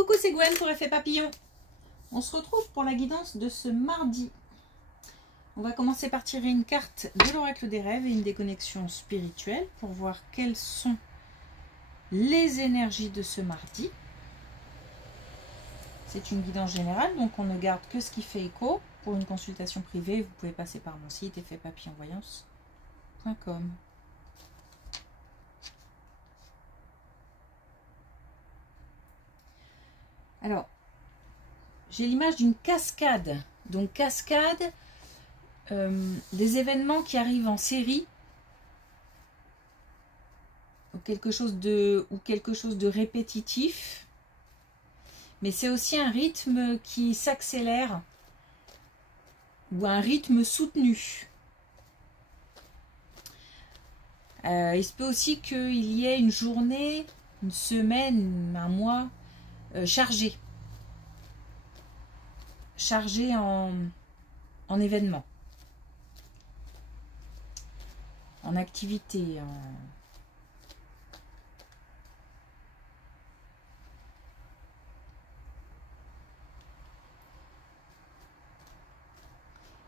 Coucou, c'est Gwen pour Effet Papillon. On se retrouve pour la guidance de ce mardi. On va commencer par tirer une carte de l'oracle des rêves et une déconnexion spirituelle pour voir quelles sont les énergies de ce mardi. C'est une guidance générale, donc on ne garde que ce qui fait écho. Pour une consultation privée, vous pouvez passer par mon site effetpapillonvoyance.com. Alors, j'ai l'image d'une cascade. Donc cascade, des événements qui arrivent en série, ou quelque chose de répétitif. Mais c'est aussi un rythme qui s'accélère, ou un rythme soutenu. Il se peut aussi qu'il y ait une journée, une semaine, un mois chargé en événements, en activités,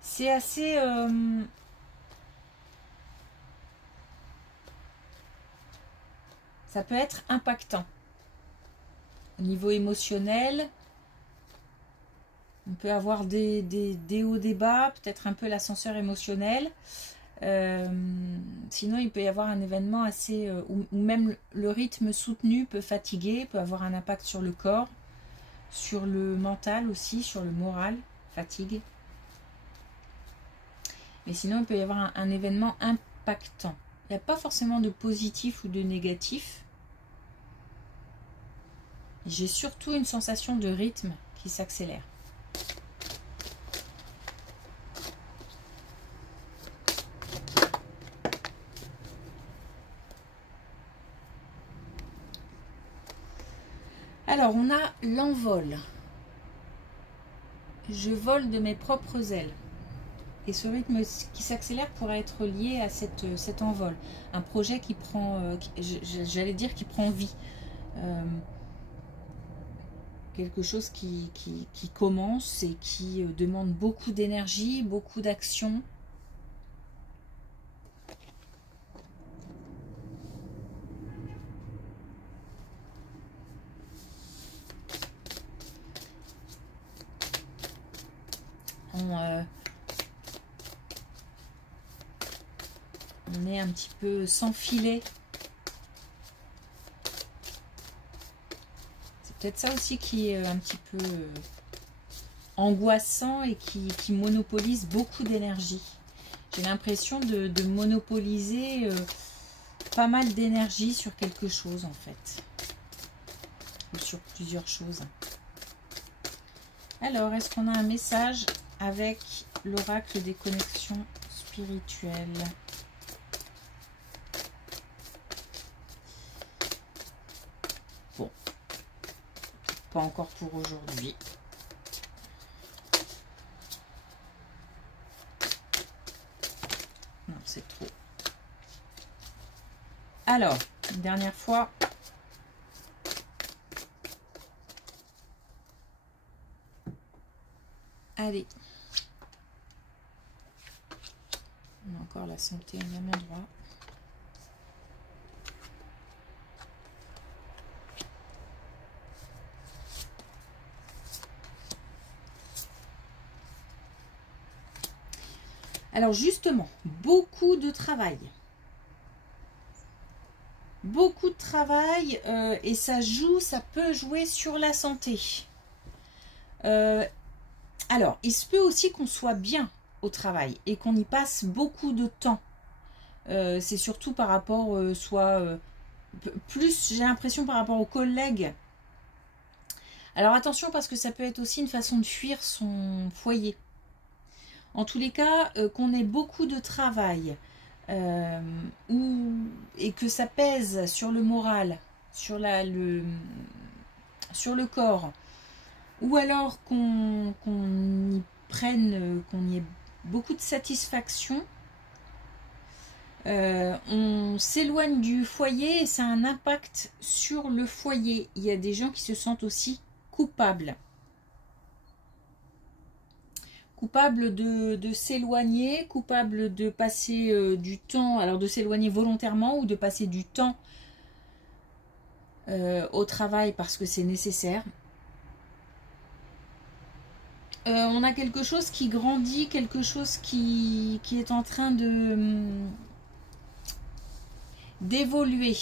c'est assez ça peut être impactant au niveau émotionnel. On peut avoir des hauts, des bas, peut-être un peu l'ascenseur émotionnel. Sinon, il peut y avoir un événement assez... où même le rythme soutenu peut fatiguer, peut avoir un impact sur le corps, sur le mental aussi, sur le moral, fatigue. Mais sinon, il peut y avoir un événement impactant. Il n'y a pas forcément de positif ou de négatif. J'ai surtout une sensation de rythme qui s'accélère. Alors, on a l'envol. Je vole de mes propres ailes. Et ce rythme qui s'accélère pourrait être lié à cet envol. Un projet qui prend, j'allais dire, qui prend vie. Quelque chose qui commence et qui demande beaucoup d'énergie, beaucoup d'action. On est un petit peu sans filet. C'est peut-être ça aussi qui est un petit peu angoissant et qui monopolise beaucoup d'énergie. J'ai l'impression de monopoliser pas mal d'énergie sur quelque chose en fait. Ou sur plusieurs choses. Alors, est-ce qu'on a un message avec l'oracle des connexions spirituelles ? Bon, pas encore pour aujourd'hui. Non, c'est trop. Alors, une dernière fois. Allez. On a encore la santé au même endroit. Alors justement, beaucoup de travail. Beaucoup de travail et ça peut jouer sur la santé. Alors, il se peut aussi qu'on soit bien au travail et qu'on y passe beaucoup de temps. C'est surtout par rapport, plus j'ai l'impression par rapport aux collègues. Alors attention parce que ça peut être aussi une façon de fuir son foyer. En tous les cas, qu'on ait beaucoup de travail et que ça pèse sur le moral, sur le corps, ou alors qu'on y prenne, qu'on y ait beaucoup de satisfaction, on s'éloigne du foyer et ça a un impact sur le foyer. Il y a des gens qui se sentent aussi coupable. Coupable de s'éloigner, coupable de passer du temps, alors de s'éloigner volontairement ou de passer du temps au travail parce que c'est nécessaire. On a quelque chose qui grandit, quelque chose qui est en train d'évoluer.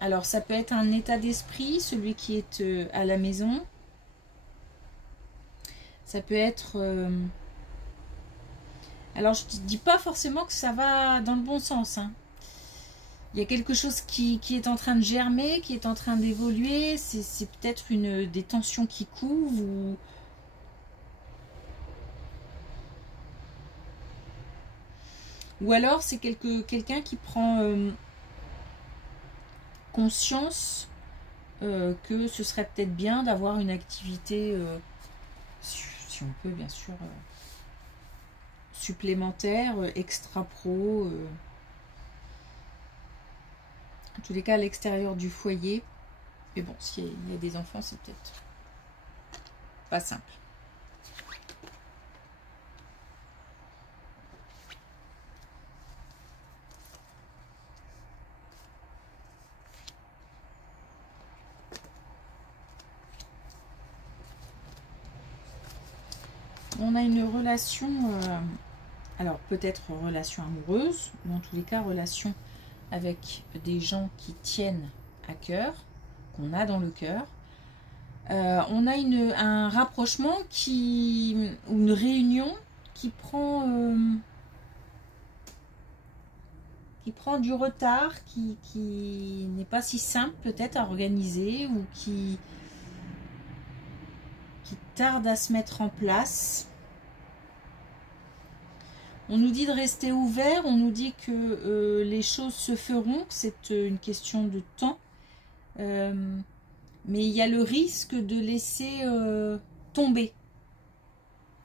Alors ça peut être un état d'esprit, celui qui est à la maison. Ça peut être... alors je ne dis pas forcément que ça va dans le bon sens. Hein. Il y a quelque chose qui est en train de germer, qui est en train d'évoluer. C'est peut-être des tensions qui couvent ou alors c'est quelqu'un qui prend conscience que ce serait peut-être bien d'avoir une activité, si on peut bien sûr, supplémentaire, extra-pro, en tous les cas à l'extérieur du foyer. Mais bon, s'il y a des enfants, c'est peut-être pas simple. On a une relation, alors peut-être relation amoureuse, ou en tous les cas relation avec des gens qui tiennent à cœur, qu'on a dans le cœur. On a un rapprochement ou une réunion qui prend du retard, qui n'est pas si simple peut-être à organiser ou qui tarde à se mettre en place. On nous dit de rester ouvert, on nous dit que les choses se feront, que c'est une question de temps. Mais il y a le risque de laisser tomber.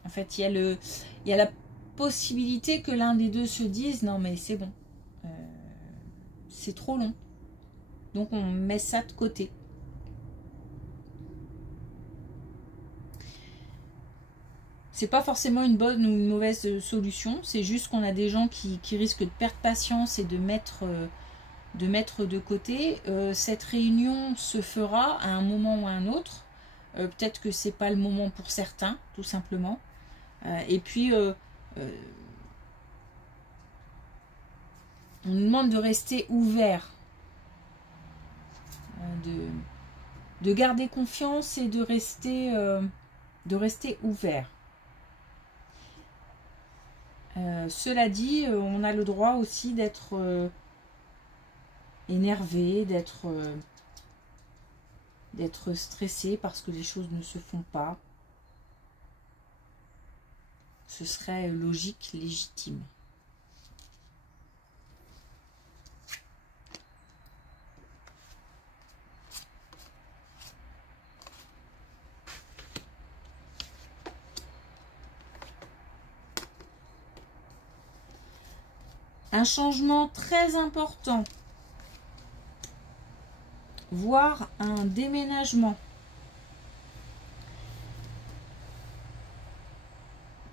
En fait, il y a la possibilité que l'un des deux se dise « Non, mais c'est bon, c'est trop long. » Donc, on met ça de côté. C'est pas forcément une bonne ou une mauvaise solution. C'est juste qu'on a des gens qui risquent de perdre patience et de mettre de côté. Cette réunion se fera à un moment ou à un autre. Peut-être que c'est pas le moment pour certains, tout simplement. Et puis, on nous demande de rester ouvert, de garder confiance et de rester ouvert. Cela dit, on a le droit aussi d'être énervé, d'être stressé parce que les choses ne se font pas. Ce serait logique, légitime. Un changement très important, voire un déménagement,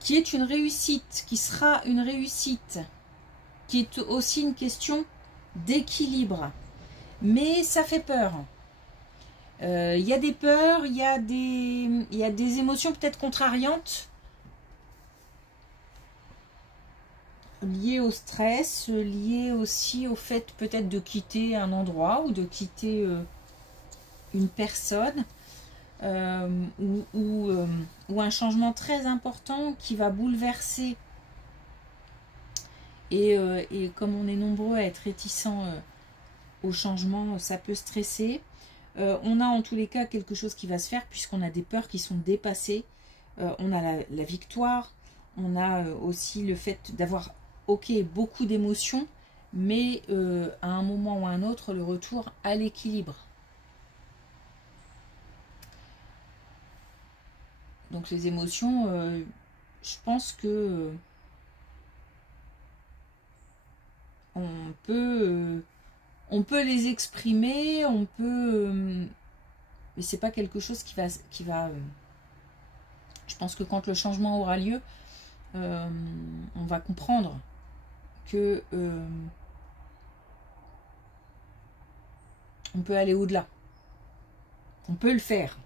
qui est une réussite, qui sera une réussite, qui est aussi une question d'équilibre. Mais ça fait peur. Il y a des peurs, il y a des émotions peut-être contrariantes, liées au stress, liées aussi au fait peut-être de quitter un endroit ou de quitter une personne, ou un changement très important qui va bouleverser. Et comme on est nombreux à être réticents au changement, ça peut stresser. On a en tous les cas quelque chose qui va se faire puisqu'on a des peurs qui sont dépassées. On a la victoire, on a aussi le fait d'avoir beaucoup d'émotions, mais à un moment ou à un autre, le retour à l'équilibre. Donc les émotions, je pense que on peut les exprimer, on peut mais c'est pas quelque chose je pense que quand le changement aura lieu, on va comprendre que on peut aller au-delà. On peut le faire.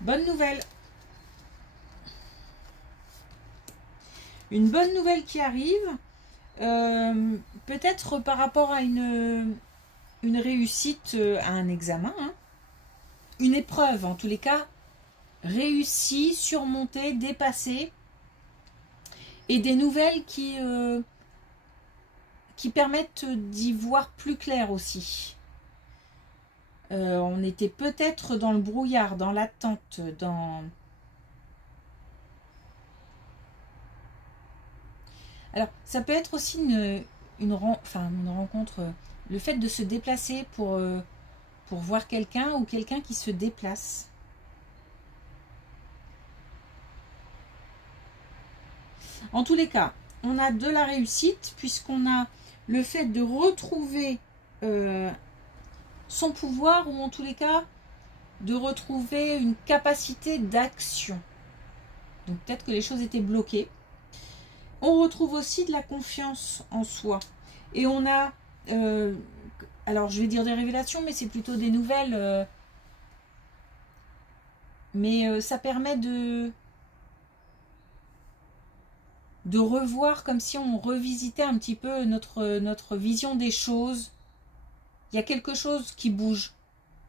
Bonne nouvelle. Une bonne nouvelle qui arrive, peut-être par rapport à une réussite à un examen, hein. Une épreuve en tous les cas, réussie, surmontée, dépassée, et des nouvelles qui permettent d'y voir plus clair aussi. On était peut-être dans le brouillard, dans l'attente, dans... Alors, ça peut être aussi une rencontre, le fait de se déplacer pour voir quelqu'un ou quelqu'un qui se déplace. En tous les cas, on a de la réussite puisqu'on a le fait de retrouver son pouvoir ou en tous les cas de retrouver une capacité d'action. Donc peut-être que les choses étaient bloquées. On retrouve aussi de la confiance en soi. Et on a, alors je vais dire des révélations, mais c'est plutôt des nouvelles. Mais ça permet de revoir comme si on revisitait un petit peu notre vision des choses. Il y a quelque chose qui bouge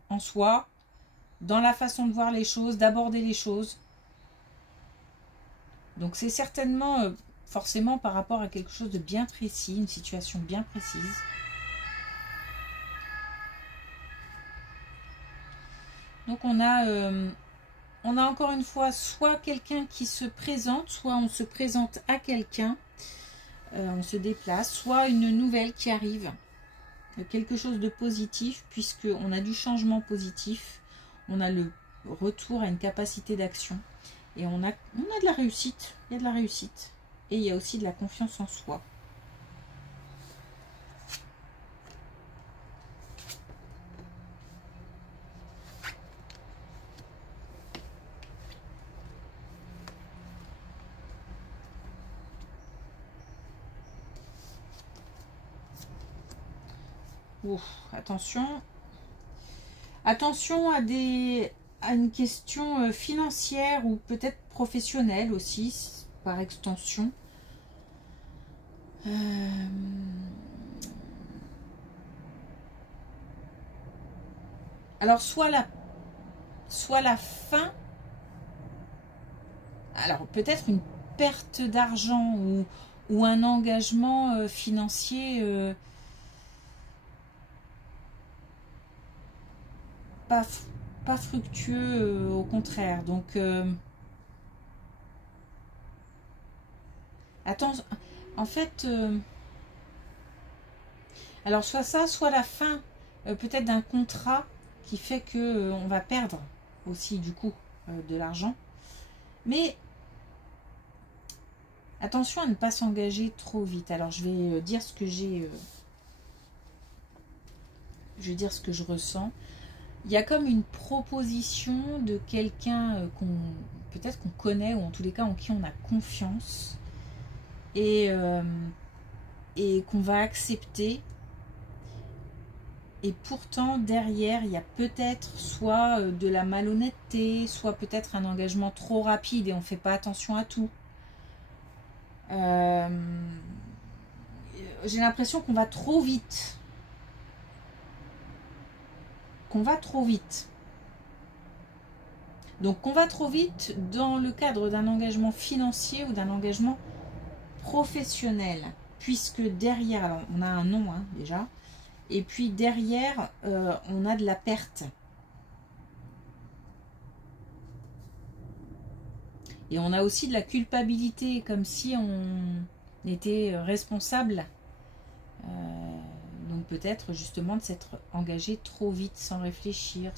en soi, dans la façon de voir les choses, d'aborder les choses. Donc c'est certainement, forcément par rapport à quelque chose de bien précis, une situation bien précise. Donc on a encore une fois soit quelqu'un qui se présente, soit on se présente à quelqu'un, on se déplace, soit une nouvelle qui arrive. Quelque chose de positif puisqu'on a du changement positif, on a le retour à une capacité d'action et on a de la réussite, il y a de la réussite et il y a aussi de la confiance en soi. Ouf, attention à une question financière ou peut-être professionnelle aussi, par extension. Alors, soit la fin, alors peut-être une perte d'argent ou un engagement financier pas fructueux, au contraire. Donc, attends, en fait, alors soit ça, soit la fin peut-être d'un contrat qui fait que on va perdre aussi du coup de l'argent. Mais attention à ne pas s'engager trop vite. Alors je vais dire ce que j'ai, je vais dire ce que je ressens. Il y a comme une proposition de quelqu'un peut-être qu'on connaît ou en tous les cas en qui on a confiance et qu'on va accepter. Et pourtant derrière il y a peut-être soit de la malhonnêteté, soit peut-être un engagement trop rapide et on ne fait pas attention à tout. J'ai l'impression qu'on va trop vite. Donc qu'on va trop vite dans le cadre d'un engagement financier ou d'un engagement professionnel. Puisque derrière, alors on a un nom hein, déjà, et puis derrière on a de la perte. Et on a aussi de la culpabilité, comme si on était responsable. Donc peut-être justement de s'être engagé trop vite, sans réfléchir,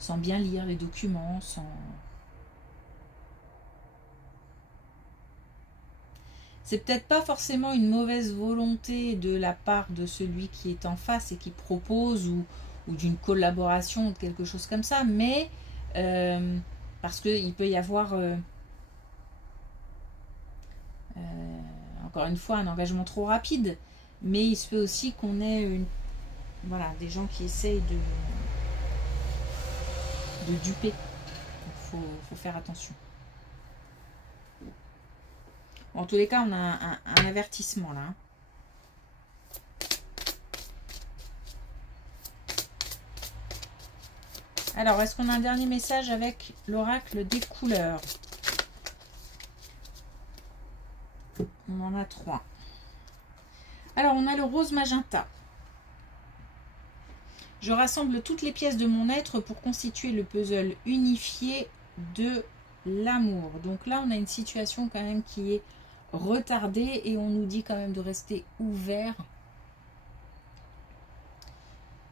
sans bien lire les documents, sans... C'est peut-être pas forcément une mauvaise volonté de la part de celui qui est en face et qui propose, ou d'une collaboration ou quelque chose comme ça, mais parce qu'il peut y avoir encore une fois un engagement trop rapide, mais il se peut aussi qu'on ait voilà, des gens qui essayent de duper. Il faut faire attention. Bon, en tous les cas, on a un avertissement là. Alors, est-ce qu'on a un dernier message avec l'oracle des couleurs? On en a 3. Alors, on a le rose magenta. Je rassemble toutes les pièces de mon être pour constituer le puzzle unifié de l'amour. Donc là, on a une situation quand même qui est retardée et on nous dit quand même de rester ouvert.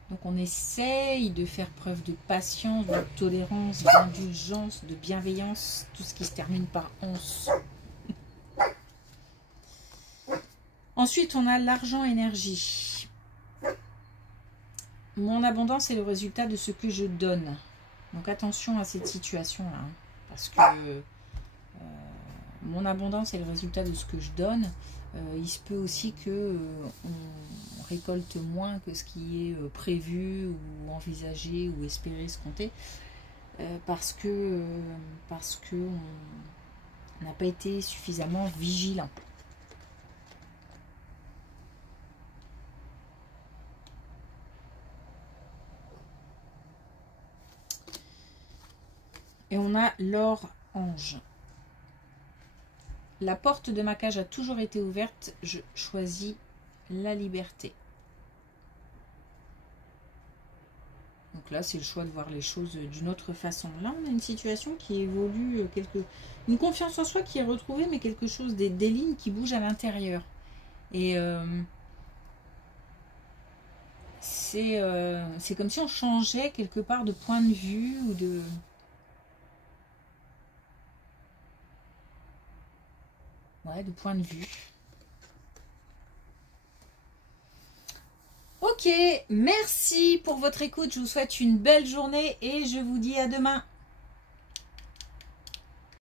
Donc on essaye de faire preuve de patience, de tolérance, d'indulgence, de bienveillance, tout ce qui se termine par once. Ensuite, on a l'argent énergie. Mon abondance est le résultat de ce que je donne. Donc attention à cette situation-là, hein, parce que mon abondance est le résultat de ce que je donne. Il se peut aussi que on récolte moins que ce qui est prévu ou envisagé ou espéré, escompté, parce que on n'a pas été suffisamment vigilant. Et on a l'or ange. La porte de ma cage a toujours été ouverte. Je choisis la liberté. Donc là, c'est le choix de voir les choses d'une autre façon. Là, on a une situation qui évolue, une confiance en soi qui est retrouvée, mais quelque chose, des lignes qui bougent à l'intérieur. Et c'est comme si on changeait quelque part de point de vue ou de... Ouais, de point de vue. Ok, merci pour votre écoute. Je vous souhaite une belle journée et je vous dis à demain.